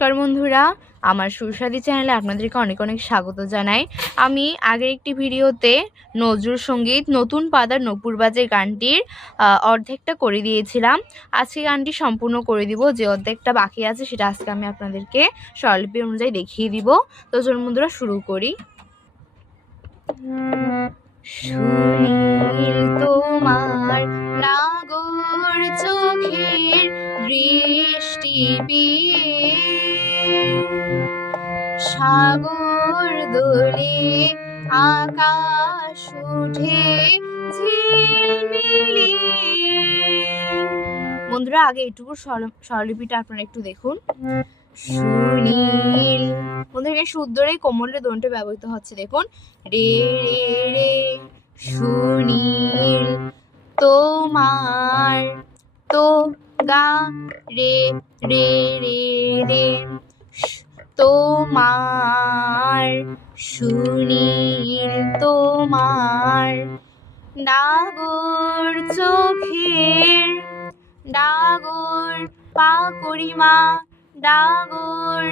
নমস্কার বন্ধুরা, আমার সুস্বাদী চ্যানেলে আপনাদেরকে অনেক অনেক স্বাগত জানাই। আমি আগের একটি ভিডিওতে নজরুল সঙ্গীত নতুন পাদার নূপুর বাজে গানটির অর্ধেকটা করে দিয়েছিলাম। আজকে গানটি সম্পূর্ণ করে দিব। যে অর্ধেকটা বাকি আছে সেটা আজকে আমি আপনাদেরকে স্বরলিপি অনুযায়ী দেখিয়ে দিব। তো চলুন বন্ধুরা শুরু করি। সুনীল তোমার নাগর চোখের দৃষ্টি পেয়ে সাগর দোলে আকাশ উঠে ঝিলমিলিয়ে। বন্ধুরা আগে এটুকু স্বরলিপিটা আপনারা একটু দেখুন। সুনীল বন্ধুরা শুদ্ধ রে কোমলের দোনটা ব্যবহৃত হচ্ছে, দেখুন রে রে রে। সুনীল তোমার তো গা রে রে রে রে তোমার সুনীল তোমার ডাগর চোখের ডাগর পা করিমা ডাগর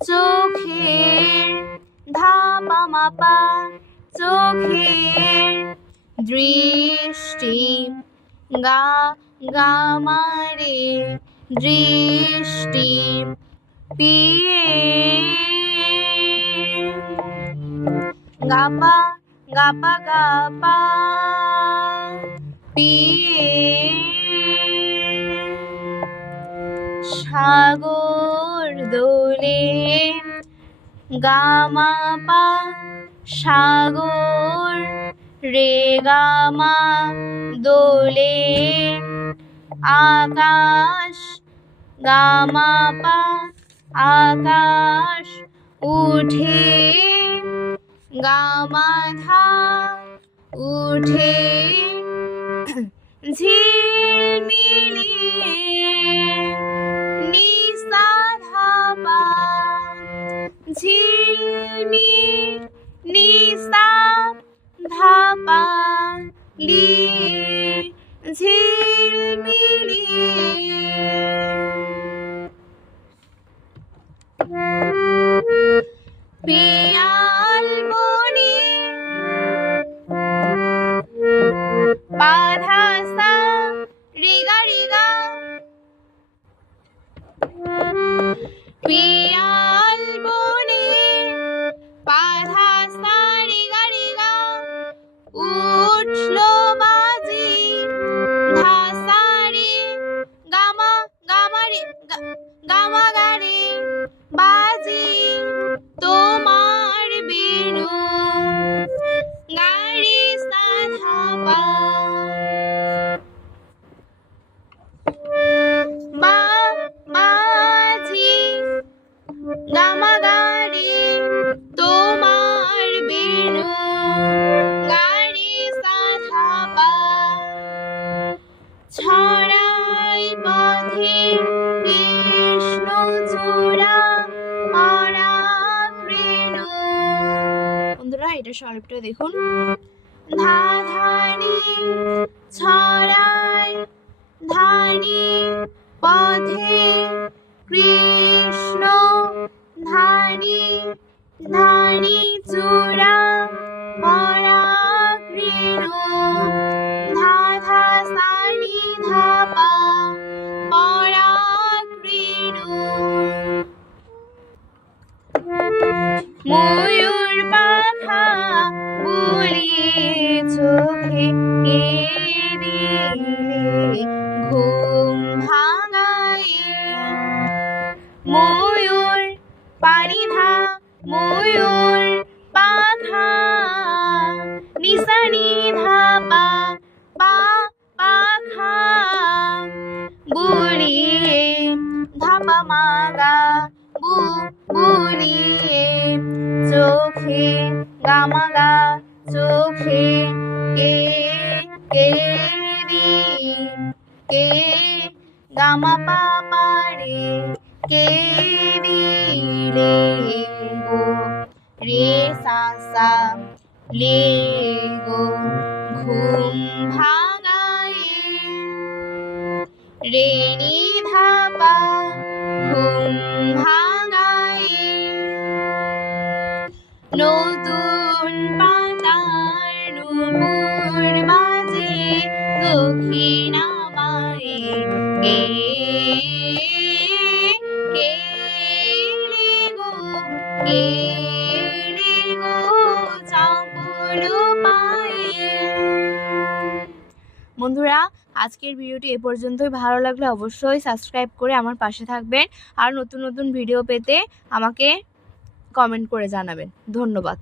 চোখের ধাপা মাপা চোখের দৃষ্টি গা গামারে দৃষ্টি পিয়ে গাপা গাপা গাপা পিয়ে সাগর দোলে গামা পা সাগর রে গামা দোলে আকাশ গামা পা আকাশ উঠে গামা ধা উঠে ঝিলমিলিয়ে নিসা ধাপা ঝিলমি নিসা ধাপা লিয়ে ঝিলমিলিয়ে। পিয়াল বনে বাধা সা রিগা রিগা পিয়াল বনে বাধা সা রিগা রিগা উঠলো বাজি ধাসারে গামা গামারে গামা গারে বাজি তোমার বিনু গাড়ি সাধাপা বা বাজি গামা গারে তোমার বিনু গাড়ি সাধাপা ছড়াই পথে কৃষ্ণ চূড়া পরাকৃণু। বন্ধুরা এটা স্বরলিপিটা দেখুন। ধা ধানি ছড়াই ধানি পথে কৃষ্ণ ধানি ধানি চূড়া পরাকৃণু ধা ধা সানি ধাপা পরাকৃণু। ময়ূর পাখা বুলিয়ে চোখে কে দিলে ঘুম ভাঙায়ে ময়ূর পারিধা ময়ূর পাখা নিসানি ধাপা পা পাখা বুলিয়ে ধাপা মাগা বু বুলিয়ে চোখে গামাগা চোখে কে কে দি কে গামা পাপা রে কে দিলে গো রে সা সা লে গো ঘুম ভাঙায়ে রে নি ধাপা ঘুম ভাঙা নতুন পাতার নূপুর বাজে দক্ষিণা মায়ের কে কে গো কে গো চাপল পায়ে। বন্ধুরা, আজকের ভিডিওটি এ পর্যন্তই। ভালো লাগলে অবশ্যই সাবস্ক্রাইব করে আমার পাশে থাকবেন আর নতুন নতুন ভিডিও পেতে আমাকে কমেন্ট করে জানাবেন। ধন্যবাদ।